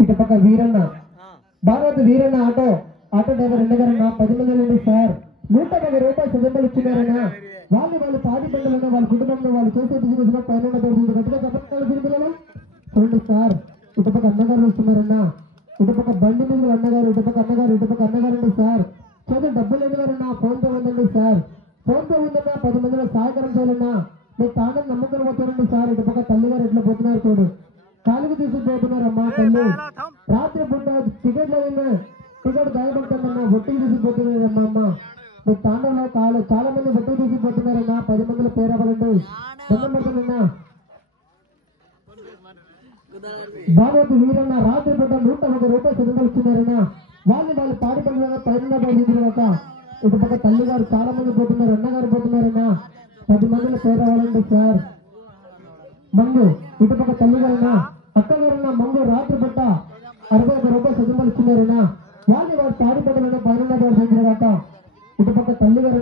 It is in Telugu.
ఇటుపక్క వీరన్న భారత్ వీరన్న ఆటో డ్రైవర్ రెండుగారన్నా 10 మంది నుండి సార్ 110 రూపాయలు చదువులు ఇచ్చినారన్నా. వాళ్ళు పాది పండుగలన్నా వాళ్ళ కుటుంబంలో వాళ్ళు చేసే బిజినెస్ లో పైన గట్టిగా చెప్పాలి చూడండి సార్. ఇటుపక్క అన్నగారు వస్తున్నారన్నా, ఇటుపక్క బండి మీద అన్నగారు, ఇటుపక్క అన్నగారు సార్. చదువు డబ్బులు లేనివారన్నా ఫోన్ పే ఉందండి సార్. ఫోన్ పే ఉందన్నా 10 మందిలో సహాయకరం చేయాలన్నా. మీరు తాండం నమ్మకం పోతారండి సార్. ఇటుపక్క తల్లిగారు ఎట్లా పోతున్నారు చూడు, కాలుకు తీసుకుపోతున్నారమ్మా తల్లి. రాత్రి పూట టికెట్ లేదన్నా, టికెట్ గాయపడుతుందన్నా, బొట్టికి తీసుకుపోతున్నారమ్మా అమ్మ. మీ తాండంలో చాలా మంది బొట్టికి తీసుకుపోతున్నారన్నా. 10 మందిలో పేరవ్వాలండి, దండం పెడుతున్నా. భారత్ వీరన్న రాత్రి పూట 110 రూపాయలు చదువులు ఇచ్చినారన్నా. వాళ్ళు పాడి పండుగ పైన ఇటుపక్క తల్లిగారు చాలా మంది పోతున్నారు, అన్నగారు పోతున్నారన్నా. 10 మందిలో పేరవ్వాలండి సార్. మంగు ఇటుపక్క తల్లిగారన్నా, అక్కగారన్నా మంగు రాత్రి పూట 61 రూపాయలు చదువులు ఇచ్చినారన్నా. వాళ్ళు పాడి పండుగ పైన ఇటుపక్క తల్లిగారు